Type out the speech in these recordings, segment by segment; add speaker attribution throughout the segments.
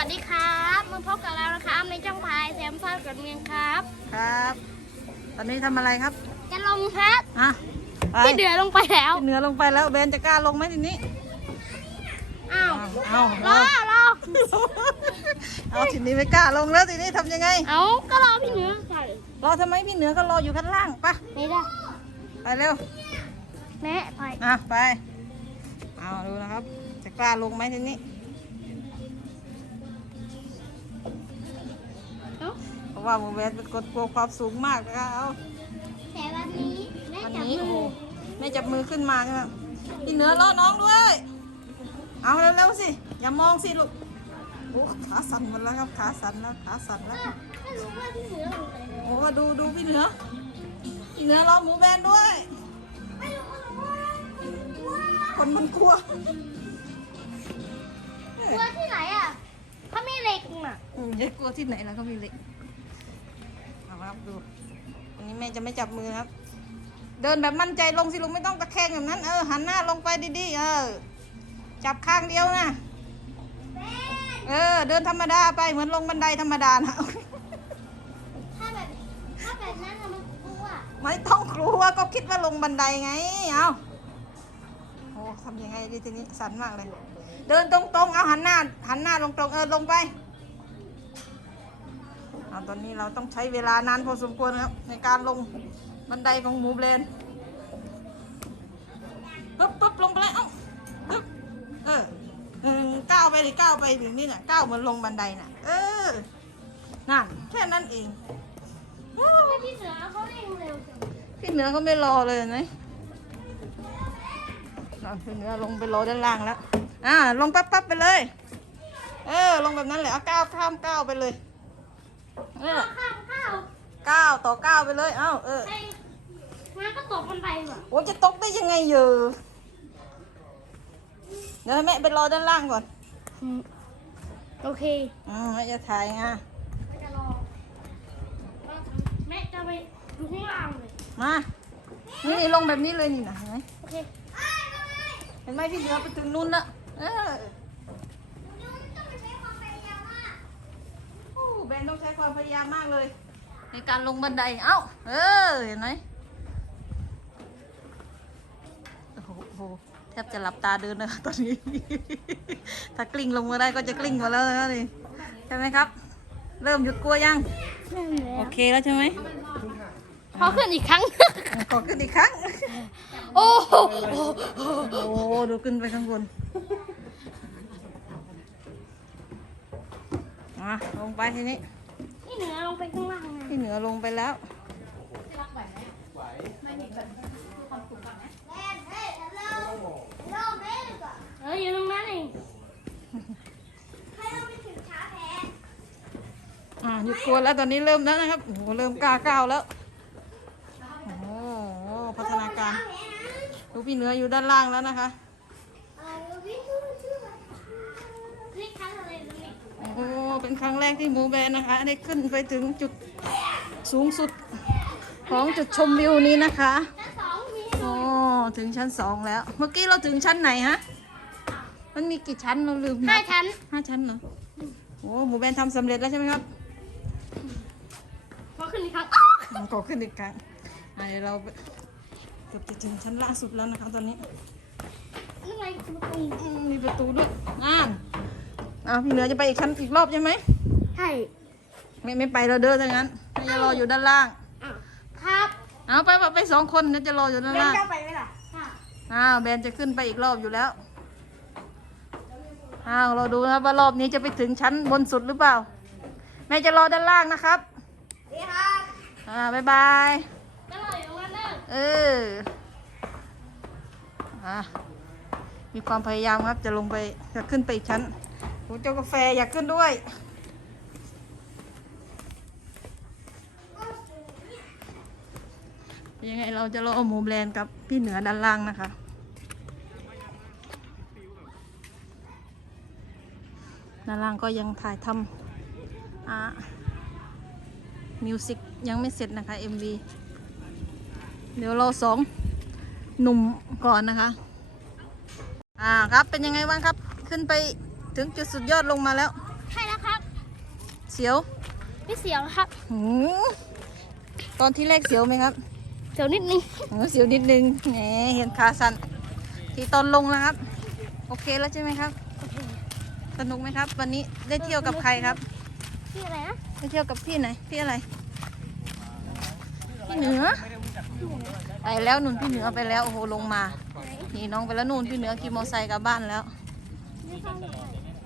Speaker 1: วัสดีครับมาพบกับเรานะครับในช่องพายแซมซ่อนกับเมียงครับ
Speaker 2: ครับตอนนี้ทำอะไรครับ
Speaker 1: จะลงครับ
Speaker 2: พี่
Speaker 1: เดือลงไปแล้ว
Speaker 2: เหนือลงไปแล้วเบนจะกล้าลงไหมทีนี้
Speaker 1: อ้าวรอ
Speaker 2: เอาทีนี้ไม่กล้าลงแล้วทีนี้ทำยังไง
Speaker 1: เอาก็รอพี่เหนือใส่
Speaker 2: รอทำไมพี่เหนือก็รออยู่ข้างล่างปะ
Speaker 1: ไม่ได้
Speaker 2: ไปเร็ว
Speaker 1: แม่ไป
Speaker 2: ไปเอาดูนะครับจะกล้าลงไหมทีนี้เพราะว่าโมเบนเป็นคนกลัวความสูงมากนะครับ
Speaker 1: แต่วันนี้แม่จับมือ
Speaker 2: แม่จับมือขึ้นมาใช่ไหมพี่เหนือรอน้องด้วยเอาเร็วๆสิอย่ามองสิลูกโอ้ขาสั่นหมดแล้วครับขาสั่นแล้ว
Speaker 1: ไม่รู้ว่าพี่เหนือลงไปแล้ว
Speaker 2: โอ้ดูพี่เหนือรอหมูแบนด้วยคนมันกลัว
Speaker 1: ที่ไหนอ่ะเขามีเหล็กอ่ะ
Speaker 2: จะกลัวที่ไหนแล้วก็มีเหล็กเอาครับดูอันนี้แม่จะไม่จับมือครับเดินแบบมั่นใจลงสิลุงไม่ต้องตะแคงแบบนั้นหันหน้าลงไปดีๆจับข้างเดียวนะเดินธรรมดาไปเหมือนลงบันไดธรรมดานะ
Speaker 1: ถ้าแบบนั้นมันกลัว
Speaker 2: ไม่ต้องกลัวก็คิดว่าลงบันไดไงเอาโอ้ทำยังไงดีทีนี้สั่นมากเลยเดินตรงๆเอาหันหน้าลงตรงลงไปเอาตอนนี้เราต้องใช้เวลานานพอสมควรครับในการลงบันไดของหมูเบรนปึ๊บลงไปแล้วปึ๊บก้าวไปถึงนี่น่ะก้าวเหมือนลงบันไดน่ะนั่นแค่นั้นเอง
Speaker 1: พี่เหนือเขาเร่งเร็วจัง
Speaker 2: พี่เหนือเขาไม่รอเลยนะพี่เหนือลงไปรอด้านล่างแล้วลงปั๊บไปเลยลงแบบนั้นแหละเอาก้าวข้ามก้าวไปเลยก้าวต่อก้าวไปเลย
Speaker 1: มันก็ตกมันไปว่ะ
Speaker 2: โอ้จะตกได้ยังไงอยู่เดี๋ยวให้แม่ไปรอด้านล่างก่อน
Speaker 1: โอเค
Speaker 2: แม่จะถ่าย
Speaker 1: จะรอแม่จะไปดูข้างล่างเลย
Speaker 2: มานี่ลงแบบนี้เลยนี่นะเห็นไหม
Speaker 1: โอเค
Speaker 2: เห็นไหมพี่เหนือไปถึงนู่นละเบนต้องใช้ความพยายามมากเลยในการลงบันไดเห็นไหมโอ้โหแทบจะหลับตาเดินนะตอนนี้ถ้ากลิ้งลงมาได้ก็จะกลิ้งมาแล้วนะนี่ใช่ไหมครับเริ่มหยุดกลัวยังโอเคแล้วใช่ไหม
Speaker 1: ขอขึ้นอีกครั้งโอ้โห
Speaker 2: ดูขึ้นไปข้างบนลงไปทีนี้
Speaker 1: พี่เหนือลงไปข้างล่าง
Speaker 2: พี่เหนือลงไปแล้ว
Speaker 1: อยู่ตรงนั้นเอง
Speaker 2: หยุดกลัวแล้วตอนนี้เริ่มแล้วนะครับโอ้โหเริ่มกล้าก้าวแล้วโอ้โหพัฒนาการดูพี่เหนืออยู่ด้านล่างแล้วนะคะโอ้เป็นครั้งแรกที่หมูแบนนะคะได้ขึ้นไปถึงจุดสูงสุดของจุดชมวิวนี้นะคะโอ้ถึงชั้น2แล้วเมื่อกี้เราถึงชั้นไหนฮะมันมีกี่ชั้นเราลืม
Speaker 1: 5 ชั้น
Speaker 2: เหรอโอ้หมูแบนทำสำเร็จแล้วใช่ไหมครับ
Speaker 1: ขอขึ้นอีกครั้ง
Speaker 2: เดี๋ยวเราเกือบจะถึงชั้นล่าสุดแล้วนะคะตอนนี้มีประตูด้วยพี่เหนือจะไปอีกรอบใช่ไหม
Speaker 1: ใช่
Speaker 2: ไม่ไปเราเดินอย่างนั้นไม่จะรออยู่ด้านล่าง
Speaker 1: ครับ
Speaker 2: เอาไป2 คนจะรออยู่ด้านล่าง
Speaker 1: เบนจะไปไหมล่ะ
Speaker 2: แบนจะขึ้นไปอีกรอบอยู่แล้วเราดูนะว่ารอบนี้จะไปถึงชั้นบนสุดหรือเปล่าแม่จะรอด้านล่างนะครับ
Speaker 1: ดีครับ
Speaker 2: บ๊ายบาย
Speaker 1: จะรออยู่ตรงนั้น
Speaker 2: มีความพยายามครับจะขึ้นไปอีกชั้นโอ้เจ้ากาแฟอยากขึ้นด้วยยังไงเราจะรอหมูแบรนด์กับพี่เหนือด้านล่างนะคะด้านล่างก็ยังถ่ายทำมิวสิกยังไม่เสร็จนะคะ MV เดี๋ยวเรา2 หนุ่มก่อนนะคะครับเป็นยังไงบ้างครับขึ้นไปถึงจุดสุดยอดลงมาแล้ว
Speaker 1: ใช่แล้วครับ
Speaker 2: เสียว
Speaker 1: ไม่เสียวครับ
Speaker 2: หืมตอนที่แรกเสียวไหมครับ
Speaker 1: เสียวนิดนึง
Speaker 2: เสียวนิดนึงแหมเห็นขาสั่นที่ตอนลงนะครับ โอเคแล้วใช่ไหมครับ
Speaker 1: โอเค
Speaker 2: สนุกไหมครับ วันนี้ได้เที่ยวกับใครครับ
Speaker 1: ชื่ออะไรนะ
Speaker 2: ได้เที่ยวกับพี่ไหนพี่อะไรพี่เหนือไปแล้วนุ่นพี่เหนือไปแล้วโอ้โหลงมานี่น้องไปแล้วนุ่นพี่เหนือขี่มอเตอร์ไซค์กลับบ้านแล้ว
Speaker 1: ไม่เข้าเลย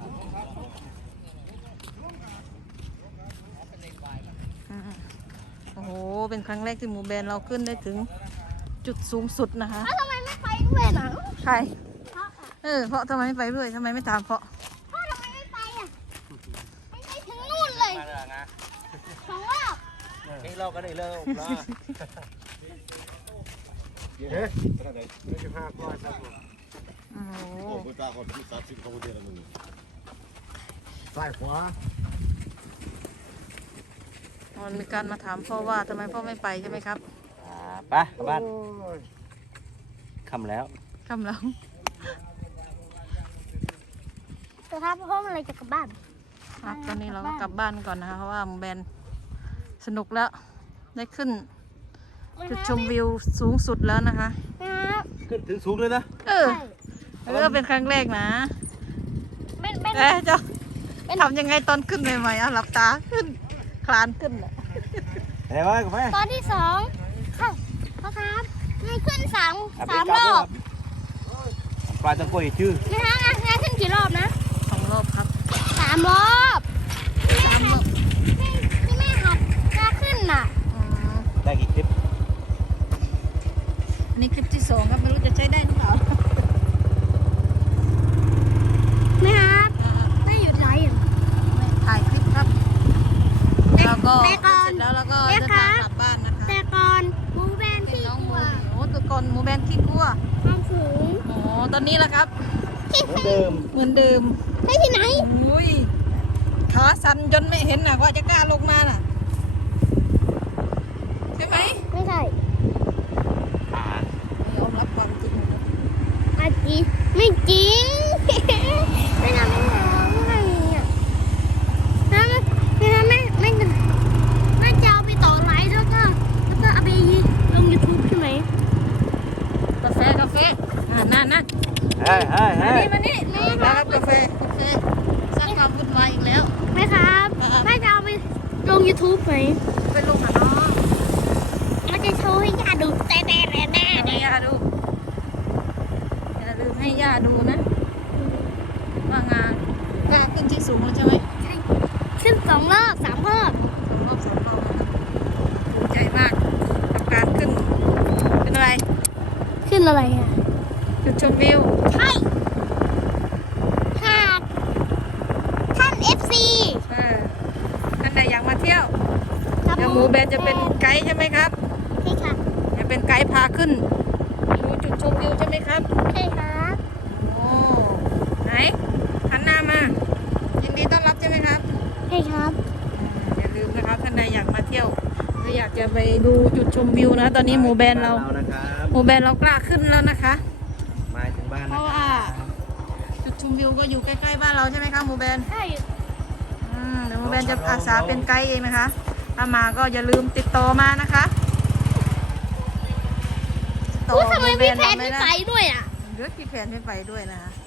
Speaker 2: อืมโอ้โหเป็นครั้งแรกที่หมู่แบรนด์เราขึ้นได้ถึงจุดสูงสุดนะคะ
Speaker 1: อ้าวทำไมไม่ไปด้วยหนัง
Speaker 2: ใคร
Speaker 1: พ่อ
Speaker 2: เพราะทำไมไม่ไปด้วยทำไมไม่ถามเพราะ
Speaker 1: พ่อทำไมไม่ไปอ่ะไม่ไปถึงนู่นเลยสองรอบ
Speaker 3: นี่เราก็ได้เลิกแล้วเฮ้ยขนาดไหนไม่ใช่ห้าก้อนครับผม
Speaker 2: โอ้โห
Speaker 4: โอ้โหตาคนที่30เขาเดียวละมึง
Speaker 3: ซ้ายขวา
Speaker 2: มันมีการมาถามพ่อว่าทำไมพ่อไม่ไปใช่ไหมครับ
Speaker 3: ไปบ้านค่ำแล้ว
Speaker 2: คำหลัง
Speaker 1: แต่ถ้าพ่อเมื่อไรจะกลับบ้าน
Speaker 2: ครับตอนนี้เราก็กลับบ้านก่อนนะคะเพราะว่าหมู่แบรนด์สนุกแล้วได้ขึ้นจุดชมวิวสูงสุดแล้วนะคะ
Speaker 1: นะครับ
Speaker 3: ขึ้นถึงสูงเลยนะ
Speaker 2: เออแล้วก็เป็นครั้งแรกนะ
Speaker 1: เป็น
Speaker 2: เจ้าทำยังไงตอนขึ้นใหม่ๆอ่ะหลับตาขึ้นคลานขึ้นแหละ
Speaker 3: เฮ้ยว่ากับแม่
Speaker 1: ตอนที่สองค่ะพ่อครับให้ขึ้นสามรอบ
Speaker 3: ปลาตะกุยชื่อ
Speaker 1: นะคะงั้นขึ้นกี่รอบนะ
Speaker 2: 2 รอบครับ
Speaker 1: 3 รอบ
Speaker 2: 3 รอบ
Speaker 1: ที่แม่หัดจะขึ้นน่ะ
Speaker 2: อืม
Speaker 3: ได้กี่คลิป
Speaker 2: อันนี้คลิปที่ 2ครับไม่รู้จะใช้ได้หรือเปล่า
Speaker 1: แม่ครับ
Speaker 2: อ่า
Speaker 1: ได้หยุดไลฟ์อ่ะ
Speaker 2: ถ่ายคลิปครับแล้วก็
Speaker 1: แต่ก่อน
Speaker 2: เสร็จแล้วเราก็
Speaker 1: แม่
Speaker 2: เดิน
Speaker 1: ครั
Speaker 2: ทาง
Speaker 1: บ
Speaker 2: กลับบ้านนะคะ
Speaker 1: แต่ก่อนมูแบน
Speaker 2: เห็น
Speaker 1: ที่
Speaker 2: น้อง
Speaker 1: ก
Speaker 2: ห
Speaker 1: ลั
Speaker 2: มู
Speaker 1: ว
Speaker 2: โอ้ตัวก่อนหมูแบนขี้กลัว
Speaker 1: ความสูง
Speaker 2: โอ้ตอนนี้ล่ะครับ
Speaker 3: เหมือนเดิม
Speaker 2: เหมือนเดิม
Speaker 1: ได้ที่ไหน
Speaker 2: อุ้ยขาสั่นจนไม่เห็นน่ะว่าจะกล้าลงมาน่ะใช่ไหม
Speaker 1: ไม่ใช่
Speaker 2: ยอมรับความจริงนะ
Speaker 1: อาจีไม่จริง ไม่ทำไม่เอาไม่มีอ่ะนะแม่แม่จะเอาไปต่อไลฟ์แล้วก็เอาไปลง YouTube ใช่ไหม
Speaker 2: กาแฟนั่น
Speaker 3: เฮ้ยเฮ้ยเฮ้ย
Speaker 2: มานี่แล้วครับกาแฟสร้างความวุ่นวายอีกแล้ว
Speaker 1: แม่ครับแม่จะเอาไปลง YouTube ไหม
Speaker 2: ไปลงหาน้อง
Speaker 1: มันจะโชว์ให้ย่าดูแต่
Speaker 2: ให้ย่าดูอย่าลืมให้ย่าดูนะว่างานกล้าขึ้นที่สูงแล้วใช่ไหม
Speaker 1: ใช่ขึ้น2 รอบ 3 รอบ
Speaker 2: 2 รอบภูมิใจมากกับการขึ้นเป็นอะไร
Speaker 1: ขึ้นอะไรอ่ะ
Speaker 2: จุดชมวิว
Speaker 1: ใช่หากท่าน FC
Speaker 2: ท่านใดอยากมาเที่ยว
Speaker 1: ครับ
Speaker 2: เดี๋ยวหมูแบนจะเป็นไกด์ใช่ไหมครับ
Speaker 1: ใช่ค่ะ
Speaker 2: จะเป็นไกด์พาขึ้นดูจุดชมวิวใช่ไหมครับ
Speaker 1: ใช่ครับ
Speaker 2: โอ้ไหนหันหน้ามายินดีต้อนรับใช่ไหมครับ
Speaker 1: ใช่ครับ
Speaker 2: อย่าลืมนะครับท่านใดอยากมาเที่ยวหรืออยากจะไปดูจุดชมวิวนะตอนนี้หมูแบนเรา
Speaker 3: นะครับ
Speaker 2: หมูแบนเรากล้าขึ้นแล้วนะคะ
Speaker 3: มาถึงบ้าน
Speaker 2: เพ
Speaker 3: นะ
Speaker 2: ราะว่าจุดชมวิวก็อยู่ใกล้ๆบ้านเราใช่ไหมครับหมูแบน
Speaker 1: ใช่
Speaker 2: เดี๋ยวหมูแบนจะอาสาเป็นไกด์เองนะคะถ้ามาก็อย่าลืมติดต่อมานะคะติดต่อ
Speaker 1: อู้ทำไม
Speaker 2: ห
Speaker 1: พี่แพ
Speaker 2: เรา
Speaker 1: นไม่ไปด้วยอ่ะ
Speaker 2: เดี๋ยวพี่แพนไม่ไปด้วยนะคะ